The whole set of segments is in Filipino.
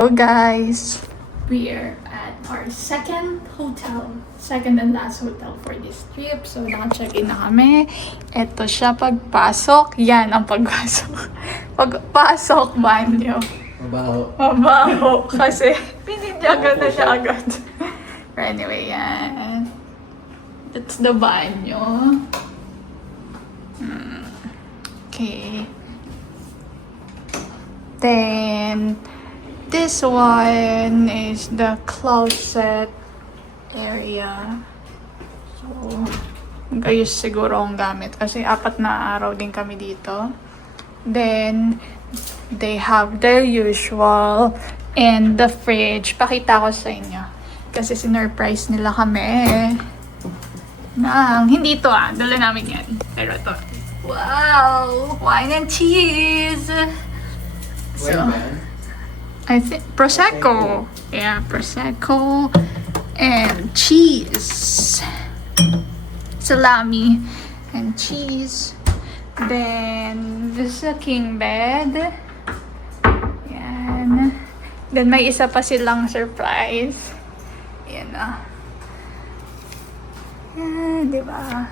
Hello guys! We are at our second and last hotel for this trip. So naka-check-in na kami. Ito siya pagpasok. Yan ang pagpasok. Pagpasok, banyo. Mabaho. Kasi pininyagan na siya agad. But anyway, yan. That's the banyo. Okay. Then, this one is the closet area. So, ayos siguro ang gamit kasi 4 na araw din kami dito. Then, they have the usual and the fridge. Pakita ko sa inyo. Kasi sinurprise nila kami. Hindi to dala namin yan. Pero to. Wow! Wine and cheese! So, I think Prosecco. Yeah, Prosecco and cheese. Salami and cheese. Then this is a king bed. Yan. Then may isa pa silang surprise. Yan na. Yan, di ba?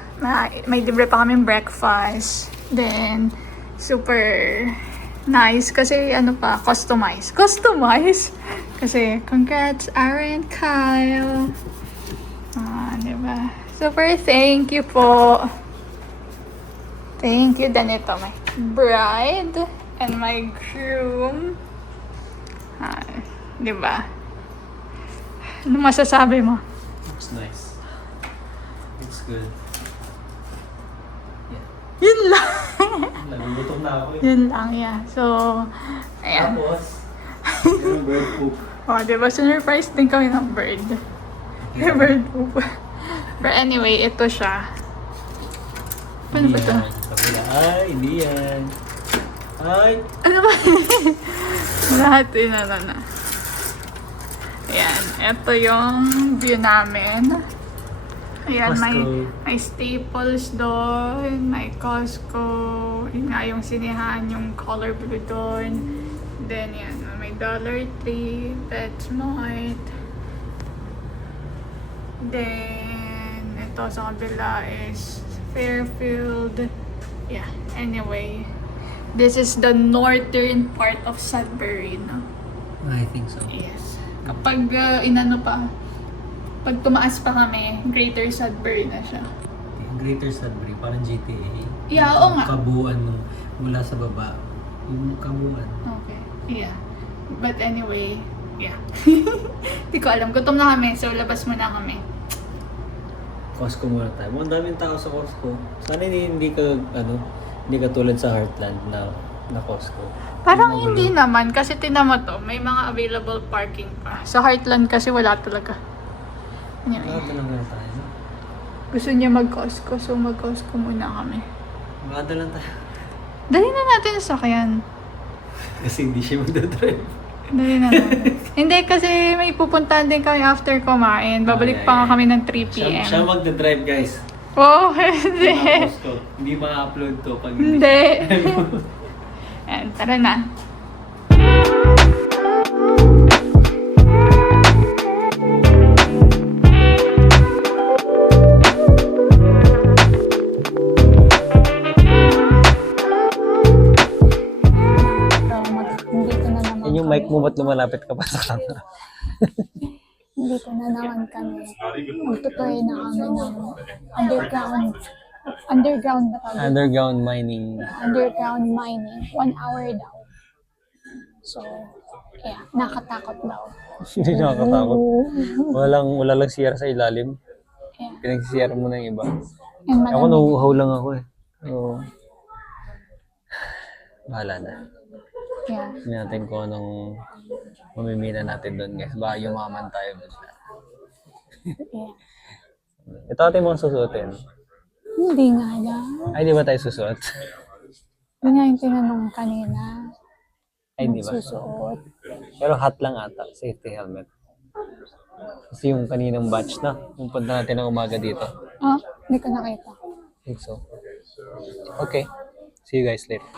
May libre pa kaming breakfast. Then super nice kasi customized. Kasi congrats Aaron, Kyle. Diba? Super thank you po. Thank you. Then ito, my bride and my groom. Diba? Ano masasabi mo? Looks nice. Looks good. Yun lang. Nagugutom na ako eh. Yun lang, yeah. So, ayan. Tapos, yung bird poop. Diba? Surprise din kami ng bird. Yung bird poop. But anyway, ito siya. Paano ba ito? Kabila. Ay, hindi yan. Ay! Ano ba? Lahat yun, na. Ayan. Ito yung view namin. Ayan, may Staples doon, may Costco, yun nga yung sinihan, yung color blue doon. Then yan, may Dollar Tree, PetSmart. Then, ito sa kabila is Fairfield. Yeah, anyway. This is the northern part of Sudbury, no? I think so. Yes. Kapag pag tumaas pa kami, Greater Sudbury na siya. Greater Sudbury, parang GTA. Yeah, oo nga. Kabuuan nung mula sa baba. Yung kabuuan. Okay. Yeah. But anyway, yeah. Hindi ko alam. Gutom na kami, so labas muna kami. Costco muna tayo. Ang daming tao sa Costco. Sana hindi ka tulad sa Heartland na Costco. Parang hindi naman, kasi tinama to, may mga available parking pa. Sa Heartland kasi wala talaga. Anyway. Makada lang nga tayo. No? Gusto niya mag-Costco, so mag-Costco muna kami. Makada lang tayo. Dali na natin sa sakyan. Kasi hindi siya magdadrive. Dali na natin. Hindi, kasi may pupuntahan din kami after kumain. Babalik pa nga kami ng 3 p.m. Siya magdadrive, guys. Oh, hindi. Costco. Hindi ma-upload to pag Hindi. Ayan, tara na. Yung mic mo, ba't lumalapit ka pa sa camera? Dito na naman kami. Magtutuloy na kami ng underground ba tawag? Underground mining. Underground mining. 1 hour daw. So, yeah, nakatakot daw. Hindi nakakatakot. Wala lang siyara sa ilalim. Yeah. Pinagsisiyara mo na yung iba. And Ako nauuhaw lang ako eh. So, bahala na. yeah. Hindi natin kung anong mamimina natin doon guys. Baka yumaman tayo doon. Yeah. Ito ating mga susuotin. Hindi nga daw. Ay, di ba tayo susuot? Yun nga yung tinanong kanina. Ay, di ba? Susuot. Pero hat lang ata. Safety helmet. Kasi yung kaninang batch na. Yung punta natin ng umaga dito. Ah, hindi ko nakita. I think so. Okay. See you guys later.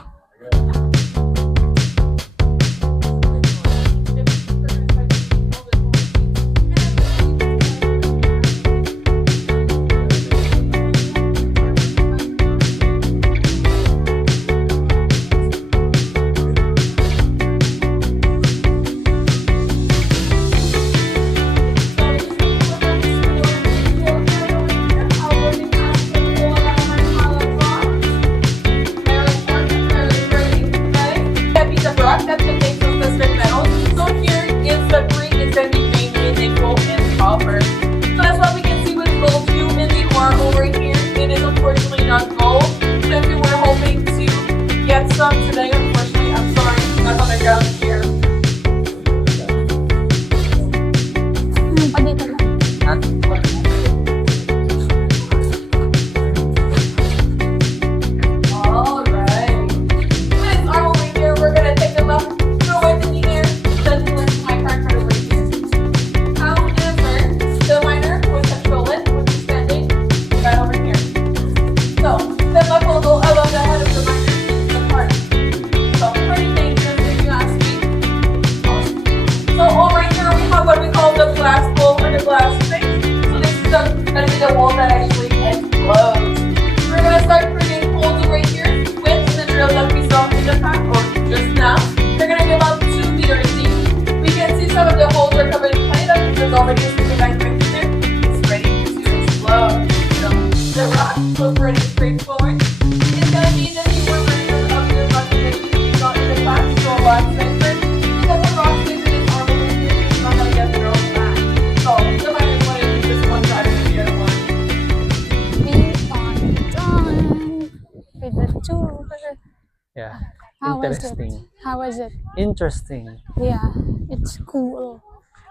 Interesting. How was it? Interesting. Yeah, it's cool.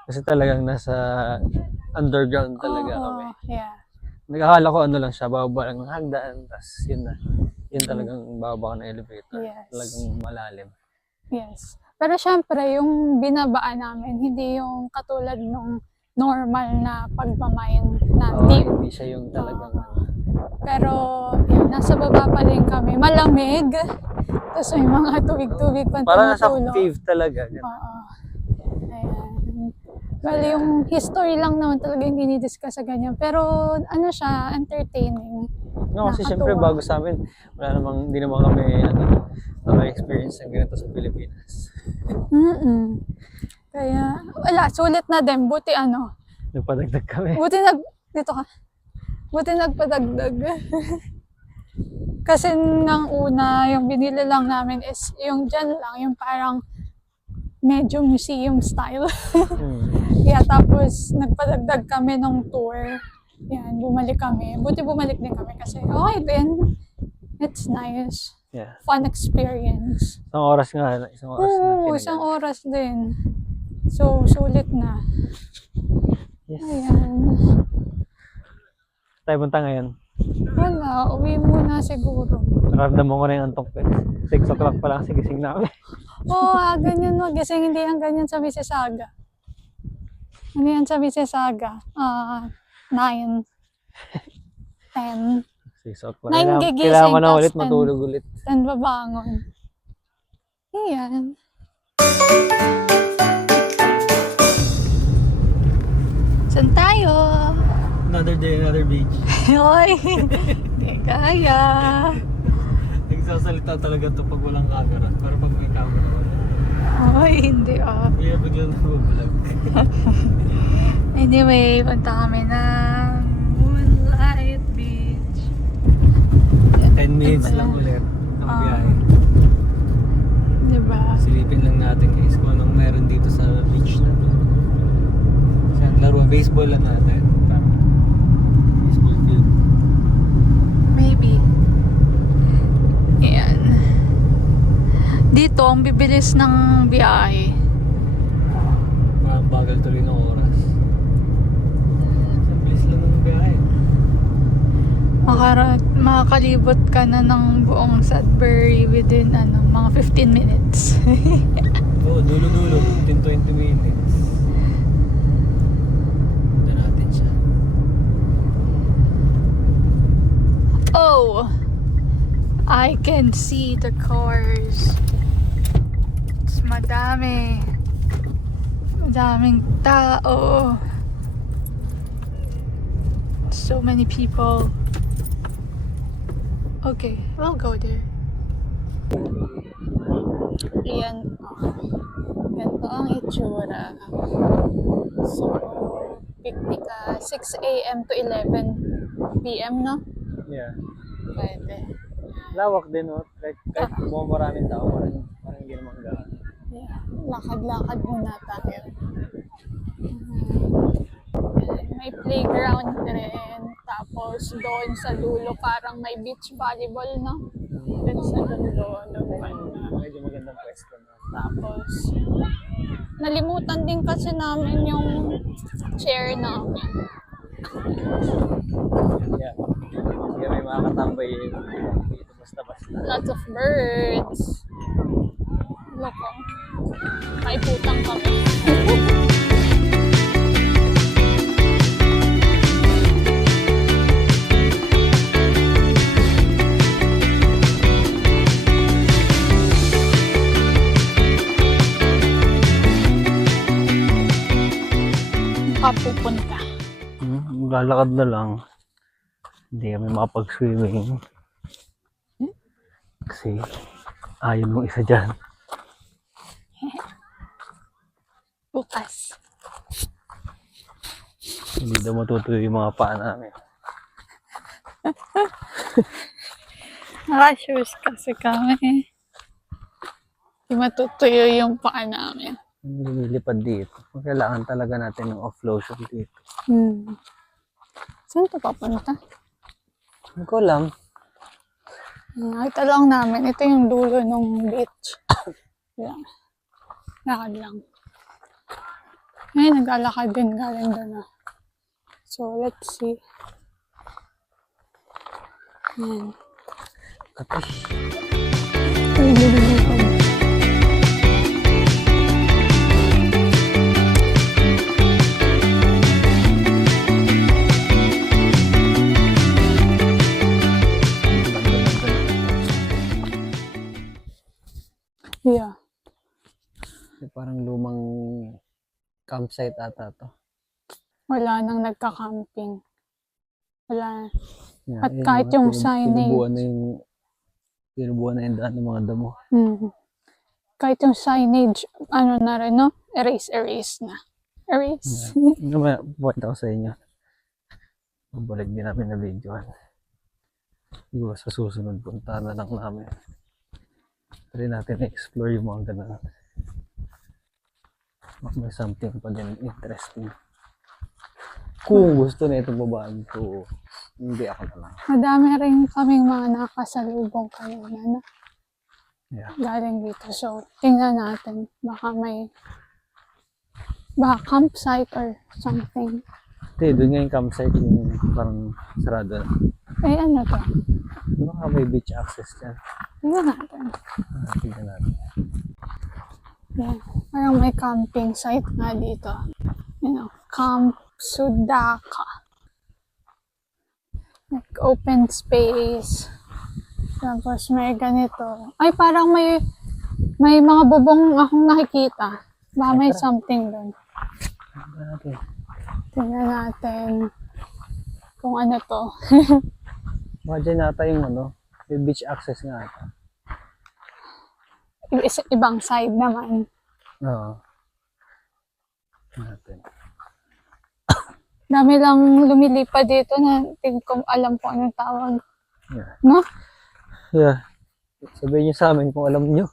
Kasi talagang nasa underground talaga kami. Yeah. Nag-akala ko ano lang siya, bababa lang ng hagdan, tapos yun na. Yun talagang bababa ka ng elevator. Yes. Talagang malalim. Yes. Pero syempre, yung binabaan namin, hindi yung katulad nung normal na pagmamain na Oo, deep. hindi siya yung talagang Pero, yun, nasa baba pa rin kami. Malamig. Tapos may mga tubig-tubig pang parang nasa tumutulo. cave talaga. Oo. Ayan. Well, yung history lang naman talaga yung dinidiscuss sa ganyan. Pero, ano siya, entertaining. No, kasi Nakakatuwa. syempre bago sa amin, hindi naman kami experience ng ganito sa Pilipinas. Kaya, wala, sulit na din. Buti Nagpadagdag kami. dito ka. Buti nagpadagdag. Kasi nang una, yung binili lang namin is yung dyan lang, yung parang medyo museum style. Kaya tapos nagpadagdag kami ng tour. Yan, bumalik kami. Buti bumalik din kami kasi okay din. It's nice. Yeah. Fun experience. Isang oras nga. Isang oras na. Oo, isang oras din. So, sulit na. Yes. Ayan. Tayo punta ngayon. Wala, uwi muna siguro. Naramdaman ko na yung antok ko. 6 o'clock pa lang sigising na kami. Oo, ganyan magising. Hindi yan ganyan sa Mississauga. Ano yan sa Mississauga? 9. 10. 6 o'clock. 9 gigising, Kailangan mo na tas ulit 10. matulog ulit. 10 babangon. Ayan. Saan tayo? Another day, another beach. Hoy! Hindi kaya. Nagsasalita talaga ito pag walang camera. Pero pag may camera wala. Hoy, hindi Kaya biglang nabubulag. Anyway, punta kami ng Moonlight Beach. 10 minutes lang ulit ang biyahe. Diba? Silipin lang natin guys kung anong meron dito sa beach na to. Kasi ang laro, baseball lang natin. Baseball field. Maybe. Ayan. Dito, ang bibilis ng biyahe. Parang bagal tuloy ng oras. Ang bilis lang ng biyahe. Makakalibot ka na ng buong Sudbury within mga 15 minutes. Oo, dulo-dulo. 15-20 minutes. Punta natin siya. Oh! I can see the cars. It's madami. Madaming tao. So many people. Okay, we'll go there. Ayan. Ganito ang itsura. So, picnic 6 a.m. to 11 p.m. no? Yeah. Pwede. Lawak din, no? Like, kahit maraming tao, parang hindi naman gaan. Yeah. Lakad-lakad muna tayo. May playground rin. Tapos doon sa dulo parang may beach volleyball, no? Doon sa dulo. Medyo magandang pwesto na. Tapos, nalimutan din kasi namin yung chair namin. Yeah. Sige, may mga katambay dito basta-basta. Lots of birds. Loko. Kaiputang kami. Pupunta. Lalakad na lang. Hindi kami makapag-swimming. Kasi ayaw nung isa dyan. Bukas. Hindi daw matutuyo yung mga paa namin. Naka-shoes kasi kami. Hindi matutuyo yung paa namin. Lumilipad dito. Kailangan talaga natin ng off-lotion dito. Saan ito papunta? Hindi ko alam. Nakita lang namin. Ito yung dulo ng beach. Yan. Lakad lang. Ay, naglalakad din galing doon. So, let's see. Yan. Kape. Uy, lilipad. Yeah. Parang lumang campsite ata to. Wala nang nagka-camping. Wala. Yeah, At kahit yung tinubuan na signage. tinubuan na yung daan ng mga damo. Kahit yung signage, ano na rin, no? Erase na. Erase. Naman, point ako sa inyo. Babalik din namin na videoan. Siguro sa susunod, punta na lang namin. Try natin explore yung mga ganun. May something pa din interesting. Kung gusto na itong babae ko, hindi ako na lang. Madami rin kaming mga nakasalubong kanina, no? Yeah. Galing dito. So, tingnan natin. Baka campsite or something. Hindi, doon nga yung campsite yung parang sarado na. Eh, ano to? Baka may beach access dyan. Tingnan natin. Tignan natin. Yan. Parang may camping site nga dito. You know, Camp Sudaka. Like open space. Tapos may ganito. Ay, parang may mga bubong akong nakikita. Baka may something doon. Tignan natin. Tingnan natin kung ano to. Mga dyan nata yung may beach access nga ata. Ibang side naman. Oo. Natin. Dami lang lumilipad dito na tingin ko alam ko anong tawag. Yeah. No? Yeah. Sabihin nyo sa amin kung alam nyo.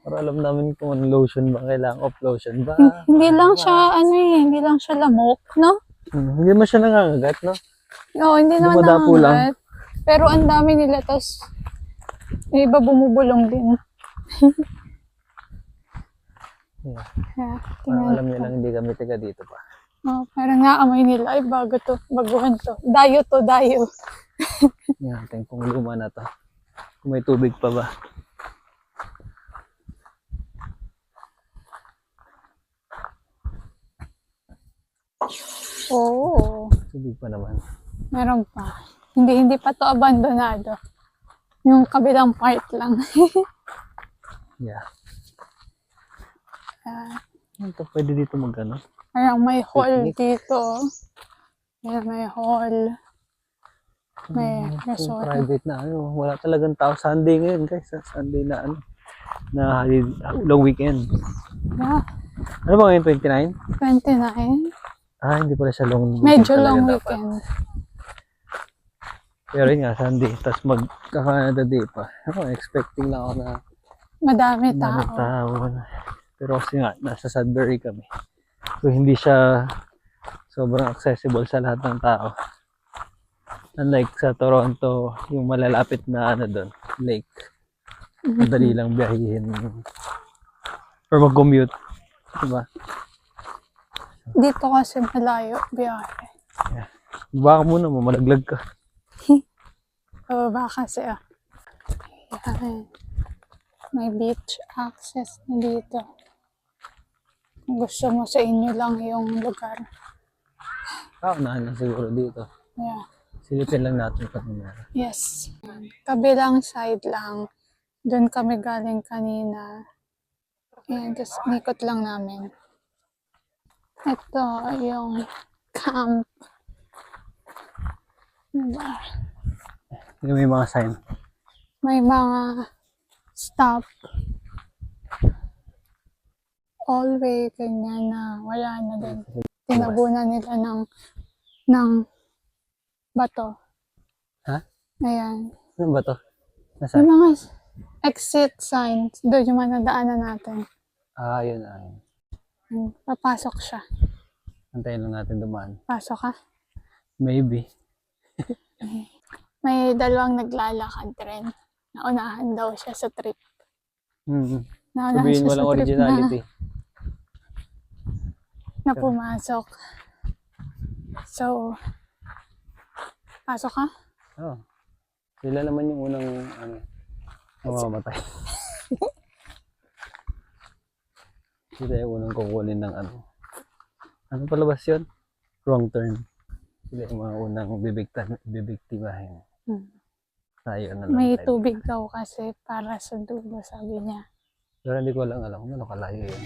Para alam namin kung anong lotion ba kailangan. Off lotion ba? Hindi lang siya, hindi lang siya lamok, no? Hindi mo siya nangangagat, no? Oo, hindi naman Dumadapo lang. nangangat. Pero ang dami nila, tas yung iba bumubulong din. Yeah. Yeah, Parang alam nyo lang hindi kami taga dito pa. Oh, parang naamoy nila. Ay, baguhan to. Dayo to, dayo. Tingnan natin kung luma na to. Kung may tubig pa ba. Oo. Tubig pa naman. Meron pa. Hindi pa to abandonado. Yung kabilang part lang. Yeah. Ah, Ito, pwede dito mag-ano. parang may hall Picnic. dito. Ayan, may hall. May Kung resort. private na wala talagang tao. Sunday ngayon guys. Sunday na na long weekend. Yeah, Ano ba ngayon, 29? 29. Hindi pala siya long weekend. Medyo talaga long dapat. weekend. Pero yun nga, Sunday. Tapos magka-Canada Day pa. Ako, expecting lang ako na Madami dami tao. tao. Pero kasi nga, nasa Sudbury kami. So, hindi siya sobrang accessible sa lahat ng tao. Unlike sa Toronto, yung malalapit na doon, lake. Madali lang biyahin. Or mag-commute. Diba? Dito kasi malayo biyahe. Yeah. Baka muna, malaglag ka. Baba kasi Ayan. May beach access na dito. Kung gusto mo sa inyo lang yung lugar. Unahan lang siguro dito. Yeah. Silipin lang natin pag nangyari. Yes. Kabilang side lang. Doon kami galing kanina. Ayan, tapos nikot lang namin. Ito yung camp. Diba? Yung may mga sign. May mga stop. Always ganyan na wala na din. Tinabunan nila ng bato. Ha? Ayan. Ano ba to? Nasaan? Yung mga exit signs. Doon yung manadaanan natin. Yun. Papasok siya. Antayin lang natin dumaan. Pasok ka. Maybe. May dalawang naglalakad rin. Naunahan daw siya sa trip. Hmm. Naunahan Sabihin siya walang sa trip originality. na pumasok. So, pasok ka? Oh. Sila naman yung unang mamamatay. Sila yung unang kukunin ng ano palabas yun? Wrong turn. Sila yung mga unang bibiktimahin. Tayo na lang May tayo. tubig daw kasi para sa dulo, sabi niya. Pero hindi ko lang alam kung ano kalayo yun.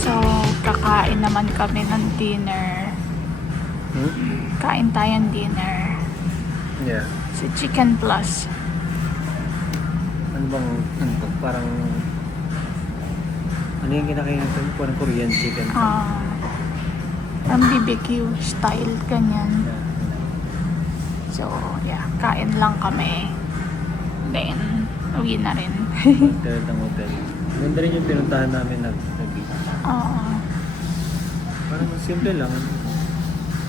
So, kakain naman kami ng dinner. Kain tayong dinner. Yeah. Sa Chicken Plus. Ano bang, parang, ano yung kinakain natin? Parang Korean chicken. Ang BBQ style, ganyan. So, yeah, kain lang kami. Then, uwi na rin. Hotel ng hotel. Ganda rin yung pinuntahan namin nag-beach. Oo. Parang simple lang.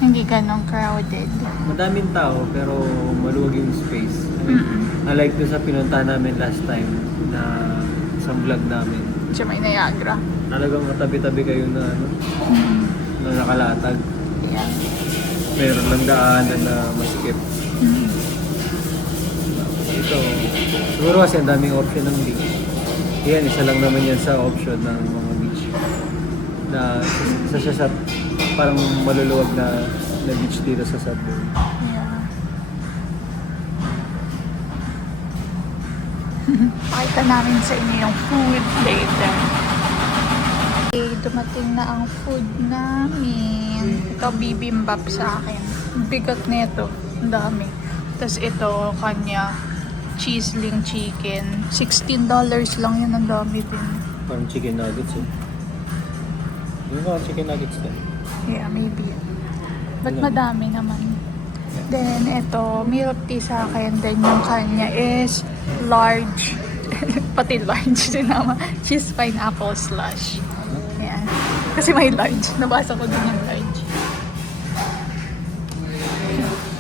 Hindi ganong crowded. Madaming tao pero maluwag yung space. I mean, unlike doon sa pinuntahan namin last time na sa vlog namin. Sa may Niagara. Talagang matabi-tabi kayo na na nakalatag. Yeah. Meron lang daanan na maskip. Ito, siguro kasi ang daming option ng beach. Yan, isa lang naman yan sa option ng mga beach. Na isa siya sa parang maluluwag na beach dito sa Sudbury. Yeah. Pakita namin sa inyo yung food later. Okay, dumating na ang food namin. Ito bibimbap sa akin. Bigat nito. Ang dami. Tapos ito, kanya, cheeseling chicken. $16 lang yun. Ang dami din. Parang chicken nuggets eh. Yung mga chicken nuggets din. Yeah, maybe. But madami naman. Then, ito, milk tea sa akin. Then, yung kanya is large. Pati large din naman. Cheese pineapple slush. Yan. Kasi may large. Nabasa ko din yung large.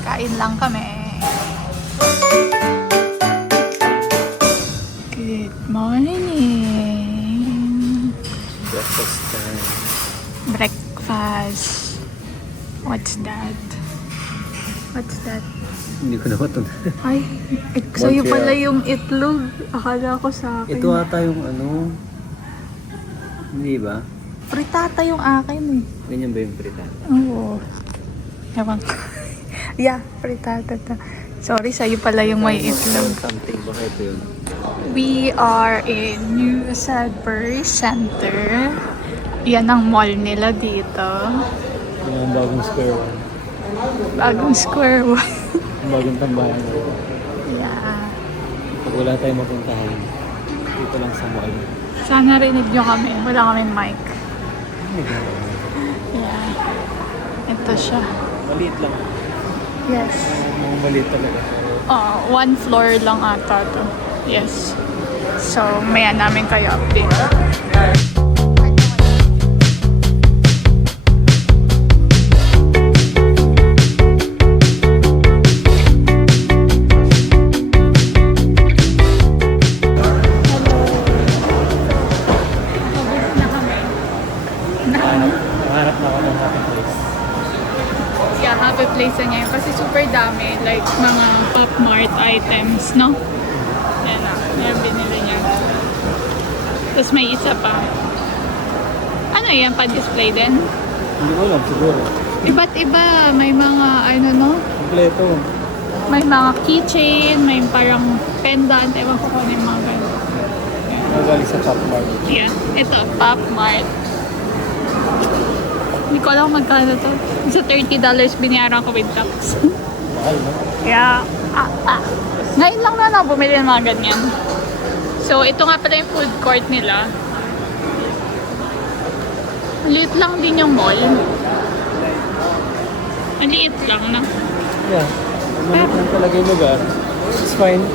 Kain lang kami. Good morning. Breakfast time. Breakfast. What's that? What's that? Hindi ko na matun. Ay, sa'yo pala yung itlog. Akala ko sa akin. Ito ata yung hindi ba? Fritata yung akin eh. Ganyan ba yung frittata? Oo. Ewan ko. Yeah, fritata ta. Sorry, sa'yo pala yung may itlog. Something, baka ito yun. We are in New Sudbury Center. Yan ang mall nila dito. Yung ang bagong square one. Bagong square one. Ang bagong tambahan. Yeah. Pag wala tayong mapuntahan, dito lang sa mall. Sana rinig nyo kami. Wala kaming mic. Yeah. Ito siya. Maliit lang. Yes. Mga maliit talaga. One floor lang ata to. Yes. So, maya namin kayo update. Nahanap na ako ng happy place. Yeah, happy place na niya. Kasi super dami. Like, mga Pop Mart items, no? Yan na. Yan binili niya. Tapos may isa pa. Ano yan? Pa-display din? Hindi ko alam, siguro. Iba't iba. May mga, ano, no? Kompleto. May mga keychain. May parang pendant. Ewan ko kung ano yung mga ganun. Magaling sa Pop Mart. Yan. Ito, Pop Mart. Hindi ko alam kung magkano to. Sa $30 binayaran ko with tax. Mahal, no? Kaya, ngayon lang na ako bumili ng mga ganyan. So, ito nga pala yung food court nila. Maliit lang din yung mall. Maliit lang na. Yeah. Maliit lang talaga yung lugar. It's fine.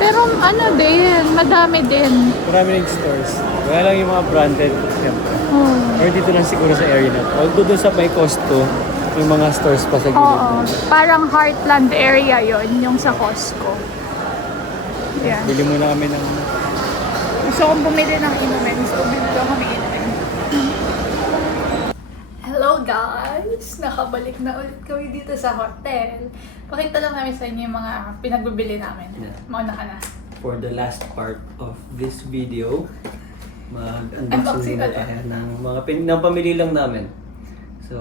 Pero ano din, madami din. Marami ring stores. Kaya lang yung mga branded, siyempre. Or dito lang siguro sa area na to. Although doon sa may Costco, may mga stores pa sa gilid. Oo. Parang heartland area yon yung sa Costco. Yan. Bili muna kami ng... Gusto kong bumili ng inumin. So, bili ko kami inumin. Hello guys! Nakabalik na ulit kami dito sa hotel. Pakita lang namin sa inyo yung mga pinagbibili namin. Yeah. Mauna ka na. For the last part of this video, Unboxing mag-unboxing muna ulit. tayo ng mga ng pamili lang namin. So,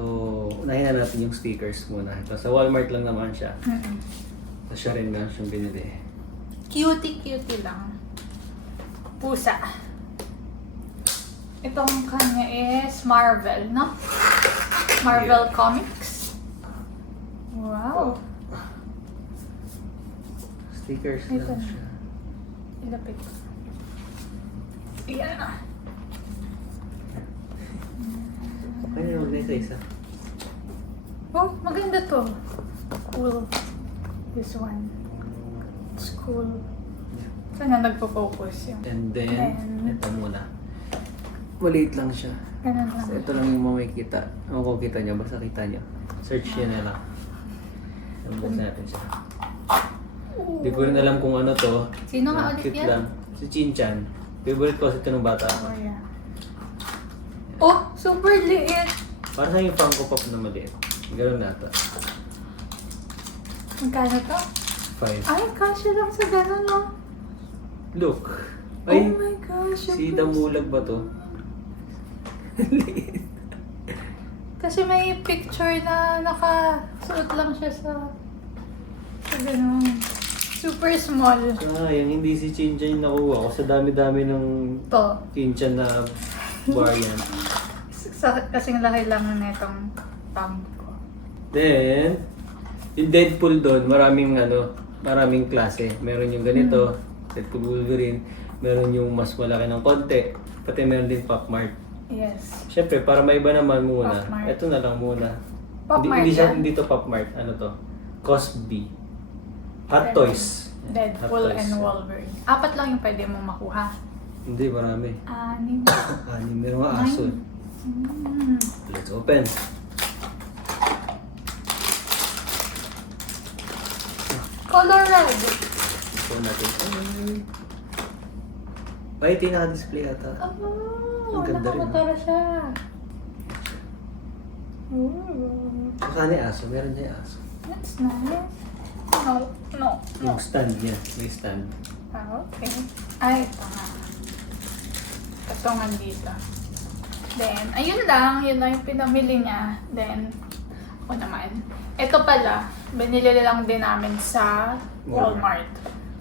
unahin na natin yung stickers muna. Ito, sa Walmart lang naman siya. So, siya rin na siyang binili. Cutie lang. Pusa. Itong kanya is Marvel, no? Marvel Comics. Wow. Stickers Ito lang na. siya. Ilapit. Iyan na. Ay, huwag na isa-isa. Oh, maganda to. Cool. This one. It's cool. Sana nagpo-focus yung... And then, Then- ito muna. Maliit lang siya. Ganun lang. So, ito lang yung makikita. Ano kung kita nyo, basta kita nyo. Search nyo na lang. Unbox natin siya. Hindi ko rin alam kung ano to. Sino nga ulit Cute yan? lang. Si Chinchan. Favorite ko kasi ito ng bata. Oh, yeah. Oh, super liit. Para sa yung Funko Pop na maliit. Ganun na ito. Magkano to? 5. Ay, kasya lang sa gano'n, no? Look. Oh Ay, my gosh. si yung Damulag ba to? Kasi may picture na nakasuot lang siya sa gano'n. Super small. Ah, yung hindi si Chinchan yung nakuha ko. Sa dami-dami ng To. Chinchan na variant. Kasing laki lang na itong pump ko. Then, yung Deadpool doon, maraming klase. Meron yung ganito, Deadpool Wolverine. Meron yung mas malaki ng konti. Pati meron din Pop Mart. Yes. Siyempre, para may iba naman muna. Pop Mart. Ito na lang muna. Pop hindi, Mart hindi siya, yan? hindi to Pop Mart. Ano to? Cosby. Hot Pwede. Toys. Deadpool Hot Toys. and Wolverine. 4 lang yung pwede mong makuha. Hindi, marami. 6. Anim. Meron nga aso. Mm. Let's open. Color red. Ito natin. Ay, ito yung naka-display ata. Oh, Ang ganda rin, nakamotora siya. Ooh, Saan yung aso? Meron niya yung aso. that's nice. No. Yung stand niya. May stand. Ah, okay. Ay, ito nga. Ito nga dito. Then, ayun lang. Yun lang yung pinamili niya. Then, ako naman. Ito pala, binili lang din namin sa Walmart.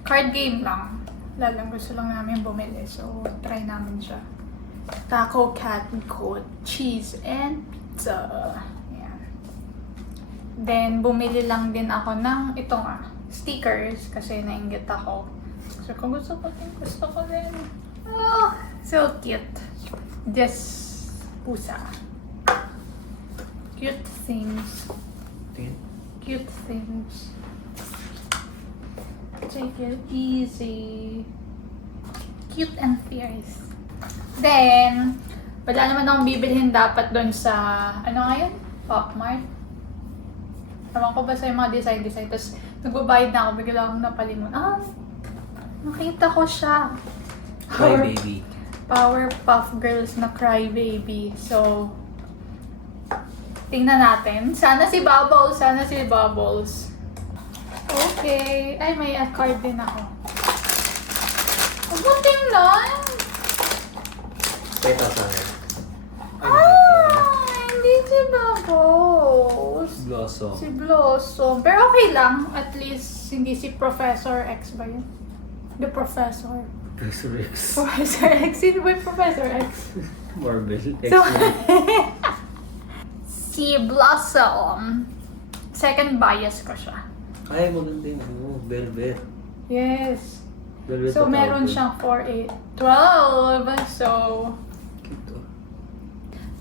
Card game lang. Lalang gusto lang namin bumili. So, try namin siya. Taco Cat Coat, Cheese, and Pizza. Yan. Then, bumili lang din ako ng ito nga, stickers. Kasi nainggit ako. So, kung gusto ko din. Oh, so cute. Just pusa. Cute things. Tingin. Cute things. Take it easy. Cute and fierce. Then, wala naman akong bibilhin dapat doon sa, ano nga yun? Pop Mart. Ewan ko ba sa yung mga design. Tapos, nagbabayad na ako, bigla akong napalingon. Ah, nakita ko siya. Cry baby. Powerpuff Girls na Cry Baby. So, tingnan natin. Sana si Bubbles. Okay. Ay, may card din ako. Huwag mo tingnan! Peta sa akin. Hindi si Bubbles. Blossom. Si Blossom. Pero okay lang. At least, hindi si Professor X ba yun? The Professor. Professor X. Professor X. Sino ba yung Professor X? Marvel. So, X-Men. si Blossom. Second bias ko siya. Ay, maganda yung velvet. Yes. Velvet So, na meron tawag siyang 4, 8, 12. So, doon. Cute to.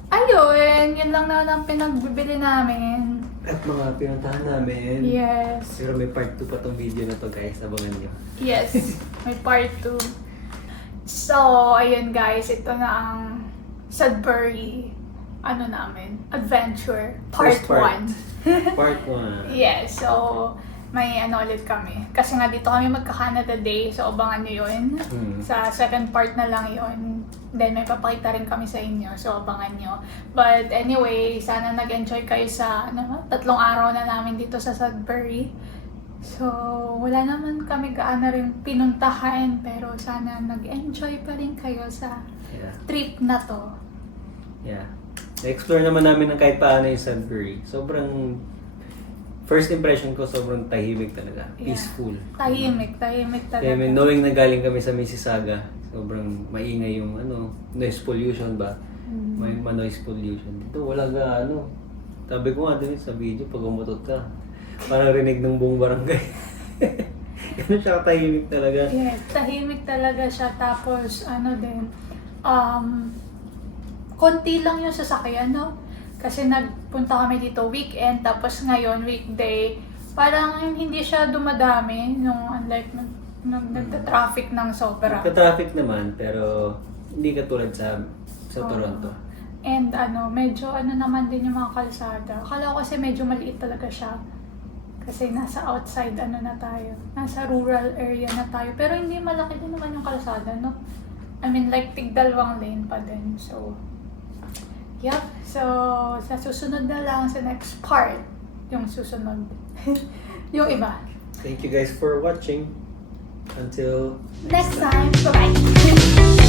ayun. Yun lang naman ang pinagbibili namin. At mga pinuntahan namin. Yes. Pero may part 2 pa tong video na to guys. Abangan nyo. Yes. May part 2. So, ayun guys. Ito na ang Sudbury, ano namin, adventure, part First part. 1. Part 1. Yes, so may ano ulit kami. Kasi nga dito kami magka-Canada Day, so abangan nyo yun. Sa second part na lang yun. Then may papakita rin kami sa inyo, so abangan nyo. But anyway, sana nag-enjoy kayo sa 3 araw na namin dito sa Sudbury. So, wala naman kami gaano rin pinuntahan, pero sana nag-enjoy pa rin kayo sa Yeah. trip na to. Yeah. Na-explore naman namin ng kahit paano yung Sudbury. Sobrang, first impression ko, sobrang tahimik talaga. Yeah. Peaceful. Tahimik Kaya talaga. knowing na galing kami sa Mississauga, sobrang maingay yung noise pollution ba? May noise pollution. Dito wala gaano. Sabi ko nga din sa video, pag umutot ka, parang rinig ng buong barangay. Ganun siya katahimik talaga. Yes, tahimik talaga siya. Tapos, konti lang yung sasakyan, no? Kasi nagpunta kami dito weekend, tapos ngayon, weekday, parang hindi siya dumadami, nung unlike nagta-traffic ng sobra. Ka-traffic naman, pero hindi katulad sa Toronto. And medyo naman din yung mga kalsada. Akala ko kasi medyo maliit talaga siya. Kasi nasa outside na tayo. Nasa rural area na tayo. Pero hindi malaki din naman yung kalsada, no? I mean, like, tig-dalawang lane pa din. So, yep. So, sa susunod na lang, sa next part, yung susunod. Yung iba. Thank you guys for watching. Until Next time, bye-bye!